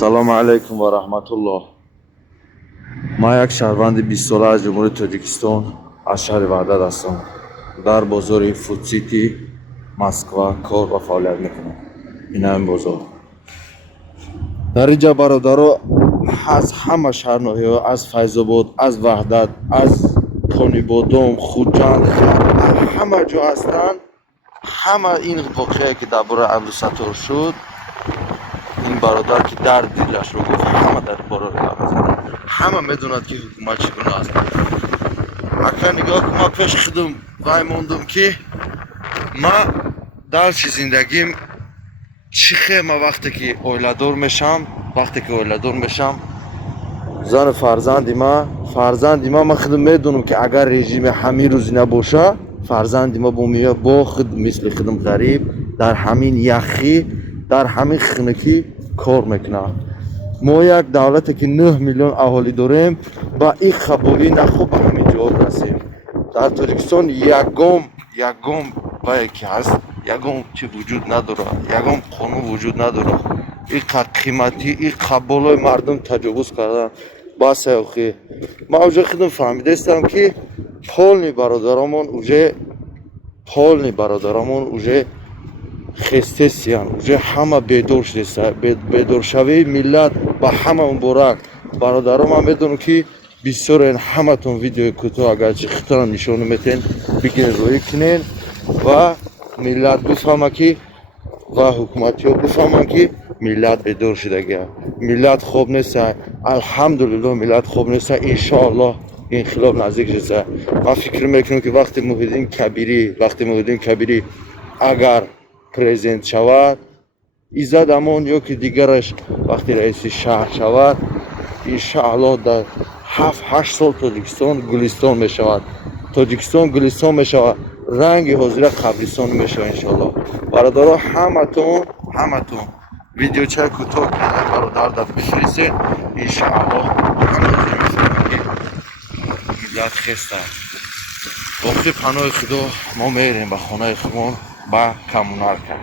салому алайкум ва раҳматуллоҳ. Ман як шаҳрванди 20 сола аз ҷумҳурии Тоҷикистон аз шаҳри Ваҳдат ҳастам. Дар бозори Фудсити Москва кор ва фаъолият мекунам. ин ҳамин бозор. дар инҷа бародаро аз ҳама шаҳрноҳиҳо, аз Файзобод, аз Ваҳдат, аз Конибодом, Хуҷанд, ҳама ҷо ҳастанд. ҳама ин воқеае ки дар бораи Абдусаттор шуд, ин бародар ки дар дилашро гуфт, ҳама дар бораи ҳама медонад ки ҳукумат чӣ гуна аст. ака нигоҳ кун, ман пеш худам вай мондам ки ман дарси зиндагим чӣ хел ман вақте ки оиладор мешам, зани фарзанди ман худам медонам ки агар режими ҳамин рӯзи набоша, фарзанди ман бо худ мисли худам ғариб дар ҳамин яхӣ, дар ҳамин хунукӣ кор мекунад. мо як давлате ки 9 миллион аҳолӣ дорем, ба ин хаболӣ нахоб ба ҳамин ҷо расем. дар Тоҷикистон ягон бае ки ҳаст, ягон чи вуҷуд надорад, ягон қонун вуҷуд надорад. ин қад қиматӣ, ин қад болои мардум таҷовуз кардан. басе охи ман уҷа худам фаҳмидаистам ки полни бародарамон уже хестесиян, уже ҳама бедор шудеста. бедоршавии миллат ба ҳама муборак. бародаро, ман медонам ки бисёрен, ҳаматон видеои кӯтоҳ агарчи худтонам нишон наметен, бигирен рӯӣ кунен ва миллат бифаҳма ки ва ҳукуматиҳо бифаҳманд ки миллат бедор шудагиаст. миллат хоб неста. алҳамдулиллоҳ миллат хоб неста. иншоаллоҳ инқилоб наздик шудаста. ман фикр мекунам ки вақти Муҳиддин Кабирӣ агар президент шавад, Иззат Амон ё ки дигараш вақти раиси шаҳр шавад, иншоаллоҳ дар 7-8 сол Тоҷикистон гулистон мешавад. ранги ҳозира қабристон мешавад иншоаллоҳ. бародаро, ҳаматон видеочаи кӯтоҳ бародар дар бифиристед. иншоаллоҳ ҳаматон мефаҳмед ки миллат хест аст. боқӣ паноҳи худо мо мерем ба хонаи худмон ба Коммунарка.